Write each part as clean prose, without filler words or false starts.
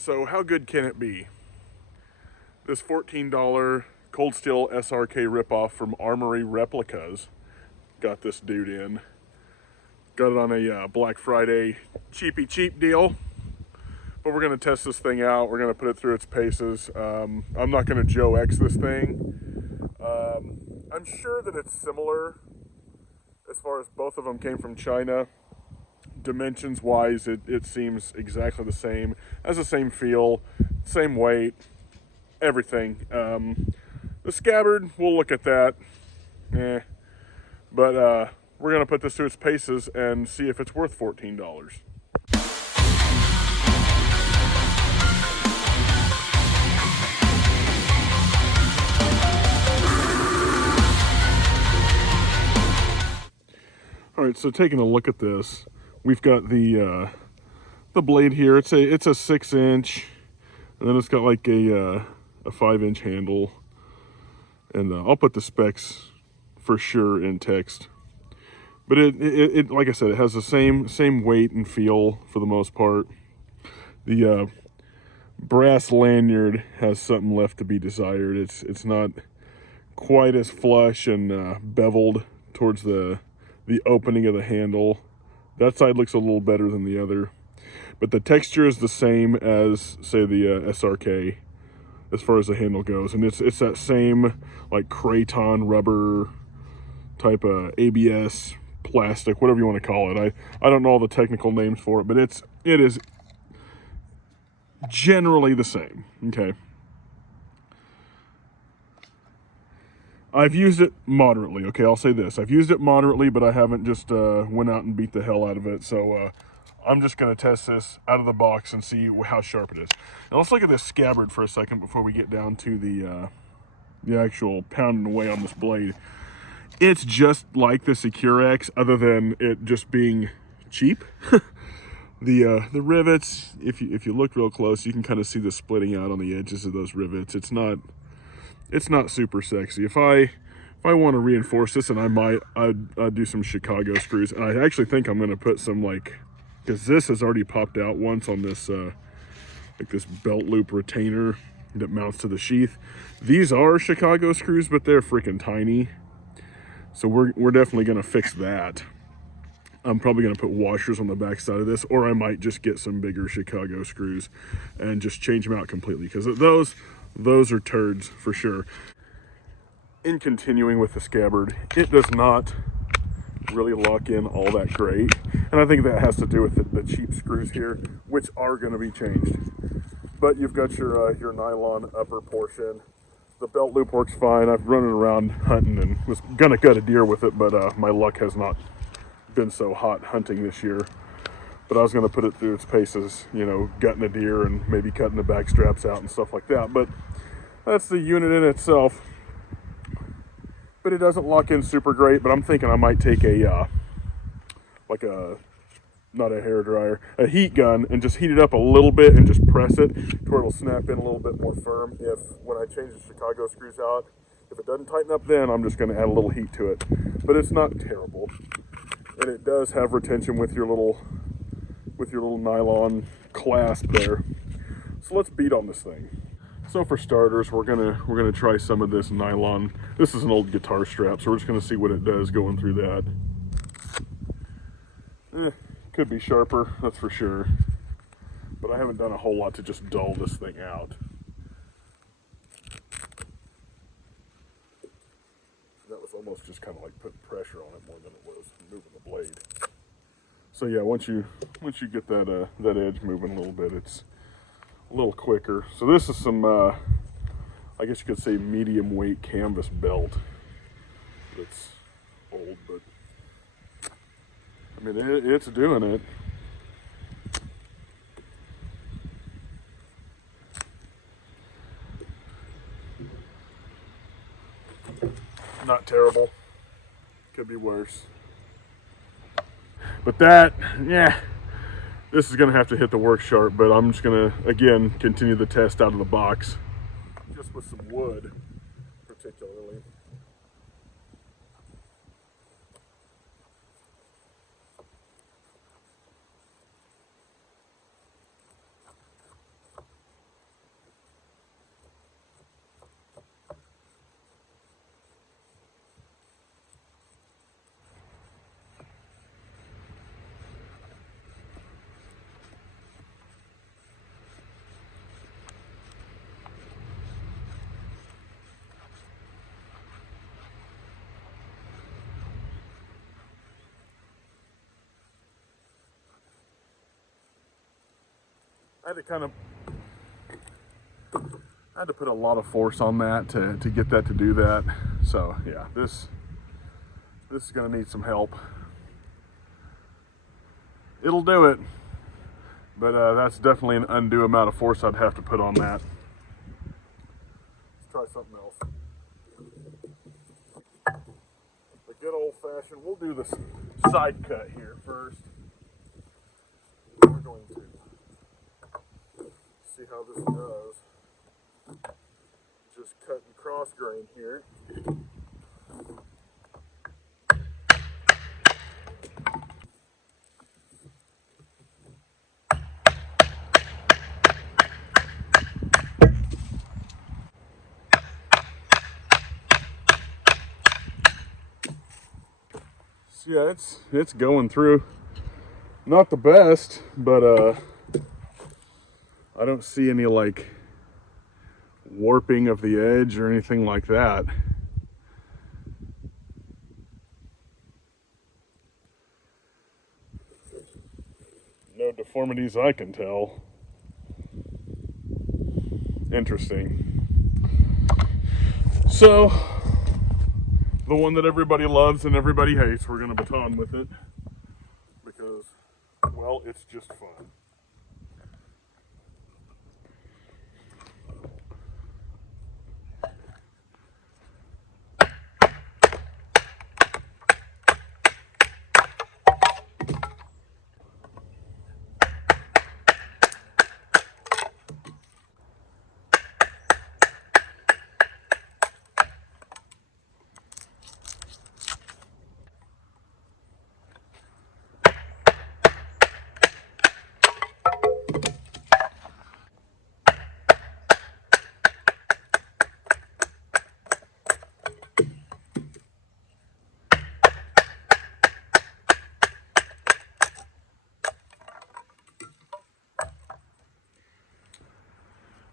So how good can it be? This $14 cold steel SRK ripoff from Armory Replicas got this dude in. Got it on a Black Friday cheapy cheap deal. But we're gonna test this thing out. We're gonna put it through its paces. I'm not gonna Joe X this thing. I'm sure that it's similar as far as both of them came from China. Dimensions wise, it seems exactly the same, has the same feel, same weight, everything. The scabbard, we'll look at that. But we're gonna put this through its paces and see if it's worth $14. All right, so taking a look at this, we've got the blade here. It's a 6-inch, and then it's got like a 5-inch handle. And I'll put the specs for sure in text. But it like I said, it has the same weight and feel for the most part. The brass lanyard has something left to be desired. It's not quite as flush and beveled towards the opening of the handle. That side looks a little better than the other, but the texture is the same as, say, the SRK as far as the handle goes, and it's that same like craton rubber type of ABS plastic, whatever you want to call it. I don't know all the technical names for it, but it is generally the same. Okay. I've used it moderately, okay, I'll say this. I've used it moderately, but I haven't just went out and beat the hell out of it. So I'm just gonna test this out of the box and see how sharp it is. Now let's look at this scabbard for a second before we get down to the actual pounding away on this blade. It's just like the Secure-X, other than it just being cheap. The rivets, if you look real close, you can kind of see the splitting out on the edges of those rivets. It's not super sexy. If I want to reinforce this, and I'd do some Chicago screws, and I actually think I'm going to put some, like, because this has already popped out once on this like this belt loop retainer that mounts to the sheath. These are Chicago screws, but they're freaking tiny, so we're definitely going to fix that. I'm probably going to put washers on the back side of this, or I might just get some bigger Chicago screws and just change them out completely, because those are turds for sure. In continuing with the scabbard, it does not really lock in all that great, and I think that has to do with the cheap screws here, which are going to be changed. But you've got your nylon upper portion. The belt loop works fine. I've run it around hunting and was going to gut a deer with it, but my luck has not been so hot hunting this year. But I was going to put it through its paces, you know, gutting a deer and maybe cutting the back straps out and stuff like that. But that's the unit in itself. But it doesn't lock in super great. But I'm thinking I might take not a hair dryer, a heat gun, and just heat it up a little bit and just press it to where it'll snap in a little bit more firm. If when I change the Chicago screws out, if it doesn't tighten up, then I'm just going to add a little heat to it. But it's not terrible, and it does have retention with your little nylon clasp there. So let's beat on this thing. So for starters, we're gonna try some of this nylon. This is an old guitar strap, so we're just gonna see what it does going through that. Could be sharper, that's for sure. But I haven't done a whole lot to just dull this thing out. That was almost just kind of like putting pressure on it more than it was moving the blade. So yeah, once you get that edge moving a little bit, it's a little quicker. So this is some, I guess you could say, medium weight canvas belt. It's old, but I mean it's doing it. Not terrible. Could be worse. But that, yeah, this is going to have to hit the work sharp, but I'm just going to, again, continue the test out of the box. Just with some wood, particularly. I had to put a lot of force on that to get that to do that. So yeah, this is gonna need some help. It'll do it, but that's definitely an undue amount of force I'd have to put on that. Let's try something else. The good old fashioned, we'll do this side cut here first. We're going to see how this does. Just cutting cross grain here. So yeah, it's going through. Not the best, but I don't see any like warping of the edge or anything like that. No deformities I can tell. Interesting. So, the one that everybody loves and everybody hates, we're gonna baton with it because, well, it's just fun.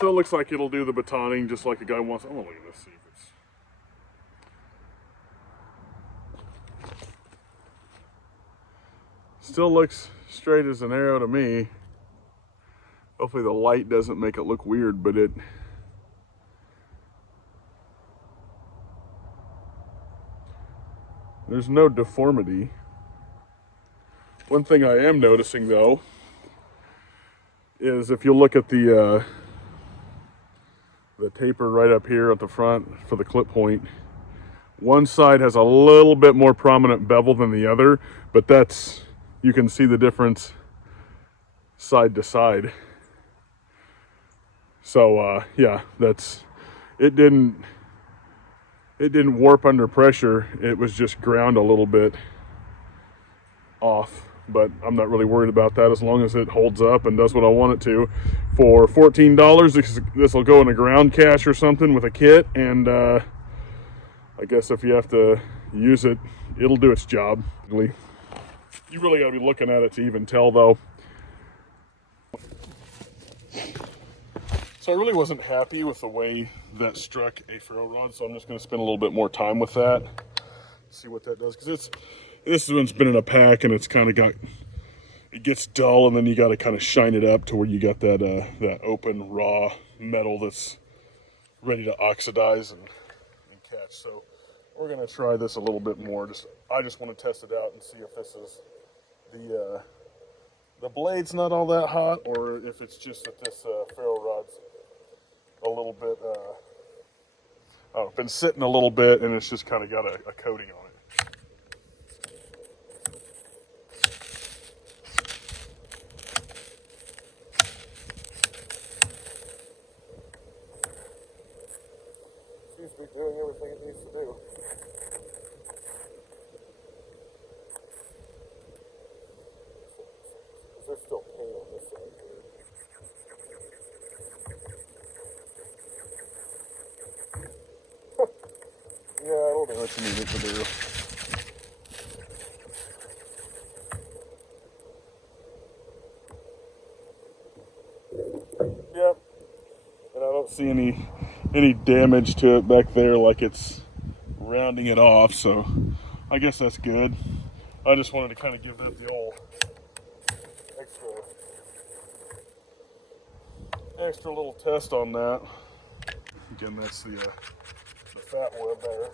So it looks like it'll do the batoning just like a guy wants. I'm gonna look at this, see if it's... Still looks straight as an arrow to me. Hopefully the light doesn't make it look weird, but there's no deformity. One thing I am noticing though is if you look at the taper right up here at the front for the clip point, one side has a little bit more prominent bevel than the other, but that's, you can see the difference side to side. So yeah, it didn't warp under pressure. It was just ground a little bit off, but I'm not really worried about that as long as it holds up and does what I want it to. For $14, this will go in a ground cache or something with a kit, and I guess if you have to use it, it'll do its job. You really got to be looking at it to even tell though. So I really wasn't happy with the way that struck a ferro rod, so I'm just going to spend a little bit more time with that, see what that does, because this one's been in a pack and it's kind of it gets dull, and then you got to kind of shine it up to where you got that open raw metal that's ready to oxidize and catch. So we're going to try this a little bit more. I just want to test it out and see if this is the blade's not all that hot, or if it's just that this ferro rod's a little bit been sitting a little bit and it's just kind of got a coating on it. Seems to be doing everything it needs to do. There's still paint on this side here. Yeah, I don't know what you need it to do. Yep. And I don't see any damage to it back there, like it's rounding it off, so I guess that's good. I just wanted to kind of give that the old extra little test on that. Again, that's the fat web there.